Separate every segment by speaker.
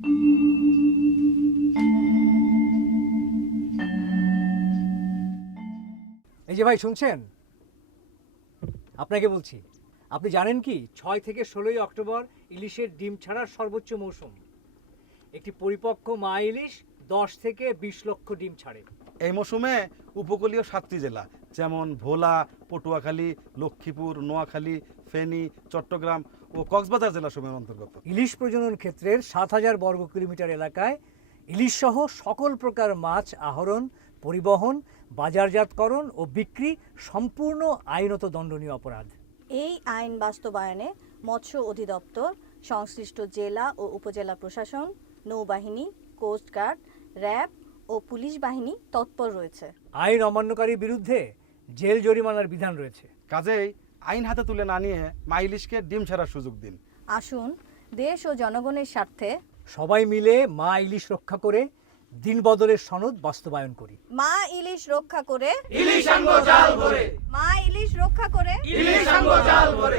Speaker 1: এই যে ভাই শুনছেন, আপনাকে বলছি, আপনি জানেন কি 6 থেকে 16ই অক্টোবর ইলিশের ডিম ছাড়ার সর্বোচ্চ মৌসুম। একটি পরিপক্ক মা ইলিশ 10 থেকে 20 লক্ষ ডিম ছাড়ে।
Speaker 2: এই মৌসুমে উপকূলীয় 7টি জেলা যেমন ভোলা, পটুয়াখালী, লক্ষ্মীপুর, নোয়াখালী, ফেনী, চট্টগ্রাম ও কক্সবাজার জেলাসমূহের অন্তর্গত।
Speaker 1: ইলিশ প্রজনন ক্ষেত্রের 7,000 বর্গ কিলোমিটার এলাকায় ইলিশ সহ সকল প্রকার মাছ আহরণ, পরিবহন, বাজারজাতকরণ ও বিক্রি সম্পূর্ণ আইনত দণ্ডনীয় অপরাধ।
Speaker 3: এই আইন বাস্তবায়নে মৎস্য অধিদপ্তর, সংশ্লিষ্ট জেলা ও উপজেলা প্রশাসন, নৌবাহিনী, কোস্টগার্ড, র্যাব ও পুলিশ বাহিনী তৎপর রয়েছে।
Speaker 1: আইন অমান্যকারীর বিরুদ্ধে জেল জরিমানার বিধান রয়েছে।
Speaker 2: কাজেই আইন হাতে তুলে না নিয়ে মা ইলিশকে ডিম ছাড়ার সুযোগ দিন।
Speaker 3: আসুন দেশ ও জনগণের স্বার্থে
Speaker 1: সবাই মিলে মা ইলিশ রক্ষা করে দিন বদলের সনদ বাস্তবায়ন করি।
Speaker 3: মা ইলিশ রক্ষা করে
Speaker 4: ইলিশ আনবো জাল ভরে,
Speaker 3: মা ইলিশ রক্ষা করে
Speaker 4: ইলিশ আনবো জাল ভরে।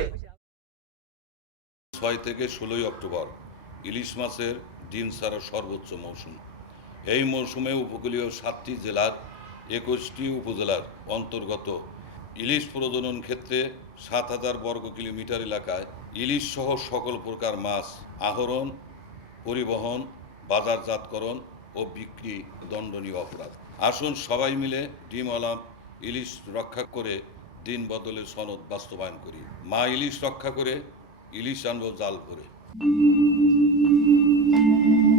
Speaker 5: 6 থেকে 16ই অক্টোবর ইলিশ মাছের ডিম ছাড়ার সর্বোচ্চ মৌসুম। এই মৌসুমে উপকূলীয় 7টি জেলার 21টি উপজেলার অন্তর্গত ইলিশ প্রজনন ক্ষেত্রে 7,000 বর্গ কিলোমিটার এলাকায় ইলিশ সহ সকল প্রকার মাছ আহরণ, পরিবহন, বাজারজাতকরণ ও বিক্রি দণ্ডনীয় অপরাধ। আসুন সবাই মিলে ডিমওয়ালা ইলিশ রক্ষা করে দিন বদলে সনদ বাস্তবায়ন করি। মা ইলিশ রক্ষা করে ইলিশ আনবো জাল ভরে।